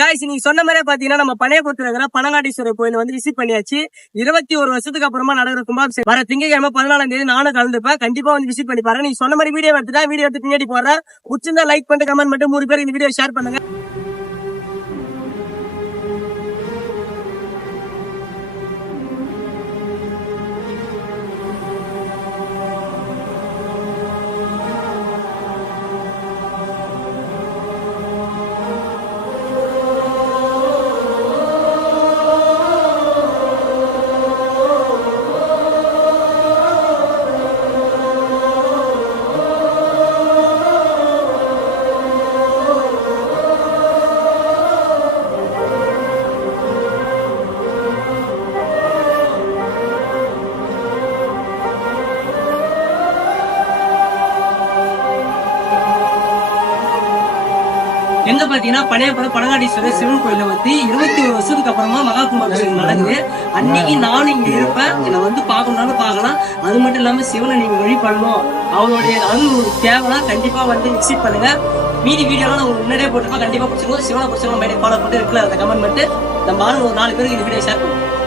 Guys நீங்க சொன்ன மாதிரியே பாத்தீங்கன்னா நம்ம பனையபுரத்துல இருக்கிற பனங்காட்டீஸ்வரர் கோயில் வந்து விசிட் பண்ணியாச்சு. 21 வருஷத்துக்கு அப்புறமா நடக்கிற கும்பாபிஷேகம் வர திங்கட்கிழமை 14ஆம் தேதி நானும் கலந்துப்பேன். கண்டிப்பா வந்து விசிட் பண்ணி பாருங்க. நீங்க சொன்ன மாதிரி வீடியோ எடுத்து பின்னாடி போடுறேன். பிடிச்சிருந்தா லைக் பண்ணிட்டு கமெண்ட் பண்ணிட்டு 3 பேர் இந்த வீடியோ ஷேர் பண்ணுங்க. எங்க பாத்தீங்கன்னா பனையபுரம் பனங்காட்டீஸ்வரர் சிவன் கோயில வந்து 21 வருஷத்துக்கு அப்புறமா மகா கும்பாபிஷேகம் நடக்குது. அன்னைக்கு நானும் இங்க இருப்பேன். என்னை வந்து பார்க்கணும்னாலும் பார்க்கலாம். அது மட்டும் இல்லாம சிவனை நீங்க வழிபடணும், அவருடைய அருள் தேவைனா கண்டிப்பா வந்து விசிட் பண்ணுங்க. மீதி வீடியோலாம் உங்களுக்கு முன்னாடியே போட்டுருப்பா. கண்டிப்பா பிடிச்சிருக்கோம். சிவனை பிடிச்சவங்க ஃபாலோ பண்ணிட்டு இருக்குல்ல, அதை கமெண்ட் பண்ணிட்டு நம்ம ஒரு 4 பேருக்கு இந்த வீடியோ ஷேர் பண்ணுங்க.